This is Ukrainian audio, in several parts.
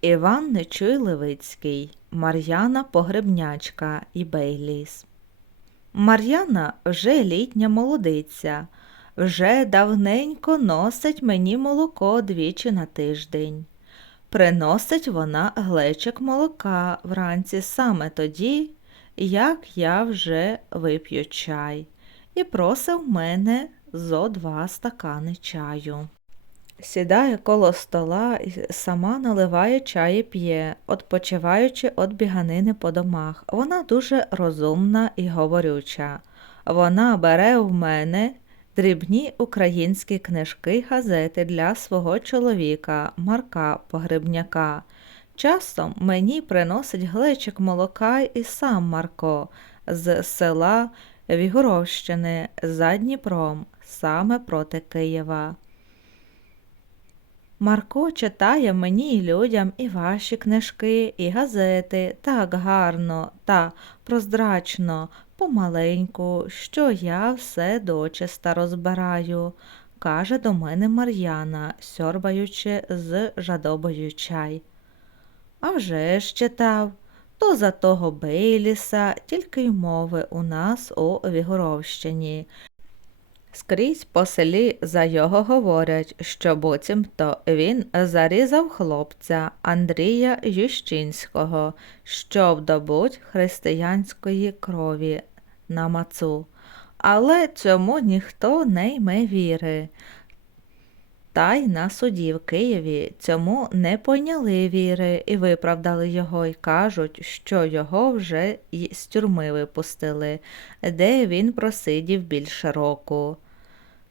Іван Нечуй Левицький, Мар'яна Погребнячка і Бейліс. Мар'яна вже літня молодиця, вже давненько носить мені молоко двічі на тиждень. Приносить вона глечик молока вранці саме тоді, як я вже вип'ю чай, і просив мене зо два стакани чаю. Сідає коло стола і сама наливає чай і п'є, odpoчиваючи від біганини по домах. Вона дуже розумна і говорюча. Вона бере в мене дрібні українські книжки й газети для свого чоловіка Марка Погребняка. Часом мені приносить глечик молока і сам Марко з села Вігоровщини за Дніпром, саме проти Києва. Марко читає мені і людям і ваші книжки, і газети так гарно та прозрачно, помаленьку, що я все дочиста розбираю, каже до мене Мар'яна, сьорбаючи з жадобою чай. А вже ж читав, то за того Бейліса, тільки й мови у нас у Вігоровщині. Скрізь по селі за його говорять, що буцімто він зарізав хлопця Андрія Ющинського, щоб добуть християнської крові на мацу. Але цьому ніхто не йме віри. Та й на суді в Києві цьому не пойняли віри і виправдали його, й кажуть, що його вже з тюрми випустили, де він просидів більше року.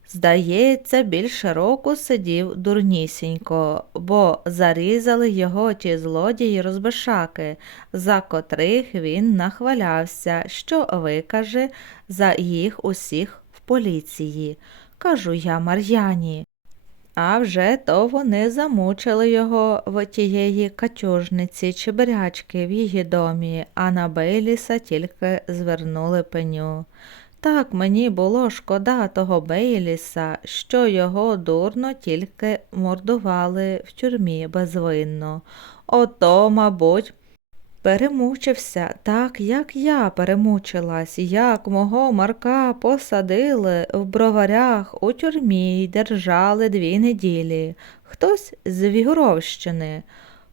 Здається, більше року сидів дурнісінько, бо зарізали його ті злодії розбишаки, за котрих він нахвалявся, що викаже за їх усіх в поліції. Кажу я Мар'яні. А вже то вони замучили його в тієї катюжниці чи берячки в її домі, а на Бейліса тільки звернули пеню. Так мені було шкода того Бейліса, що його дурно тільки мордували в тюрмі безвинно. Ото, мабуть, перемучився так, як я перемучилась, як мого Марка посадили в броварях у тюрмі й держали дві неділі. Хтось з Вігоровщини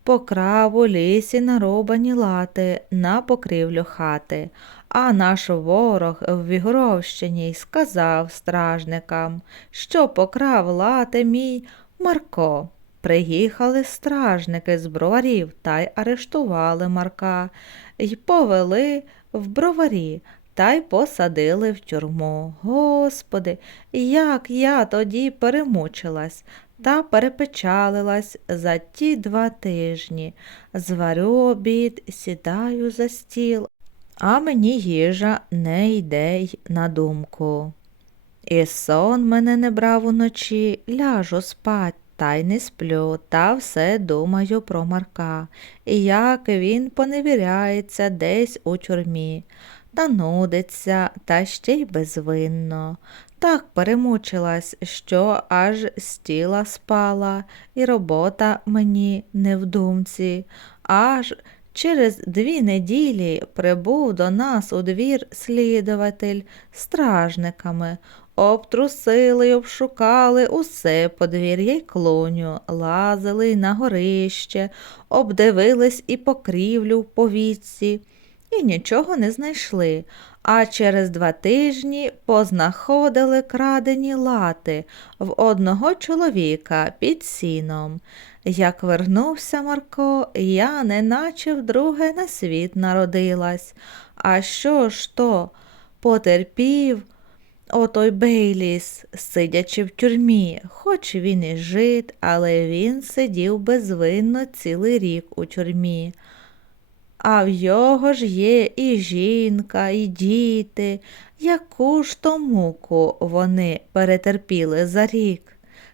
покрав у лісі нарубані лати на покрівлю хати. А наш ворог в Вігоровщині сказав стражникам, що покрав лати мій Марко. Приїхали стражники з броварів та й арештували Марка й повели в броварі та й посадили в тюрму. Господи, як я тоді перемучилась та перепечалилась за ті два тижні. Зварю обід, сідаю за стіл, а мені їжа не йде й на думку. І сон мене не брав уночі, ляжу спать, та й не сплю, та все думаю про Марка, і як він поневіряється десь у тюрмі, та нудиться, та ще й безвинно. Так перемучилась, що аж з тіла спала, і робота мені не в думці, аж Через дві неділі прибув до нас у двір слідуватель стражниками, обтрусили й обшукали усе подвір'я й клуню, лазили на горище, обдивились і покрівлю в повітці, і нічого не знайшли. А через два тижні познаходили крадені лати в одного чоловіка під сіном. Як вернувся Марко, я неначе вдруге на світ народилась. А що ж то потерпів отой Бейліс, сидячи в тюрмі, хоч він і жит, але він сидів безвинно цілий рік у тюрмі. А в його ж є і жінка, і діти, яку ж то муку вони перетерпіли за рік.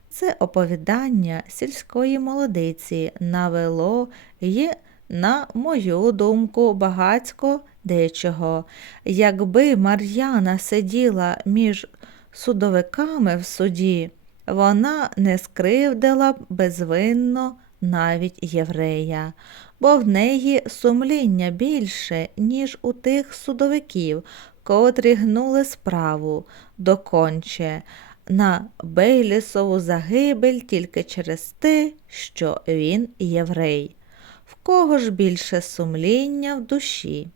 Це оповідання сільської молодиці навело й, на мою думку, багацько дечого. Якби Мар'яна сиділа між судовиками в суді, вона не скривдила б безвинно навіть єврея, бо в неї сумління більше, ніж у тих судовиків, котрі гнули справу доконче на Бейлісову загибель тільки через те, що він єврей. В кого ж більше сумління в душі?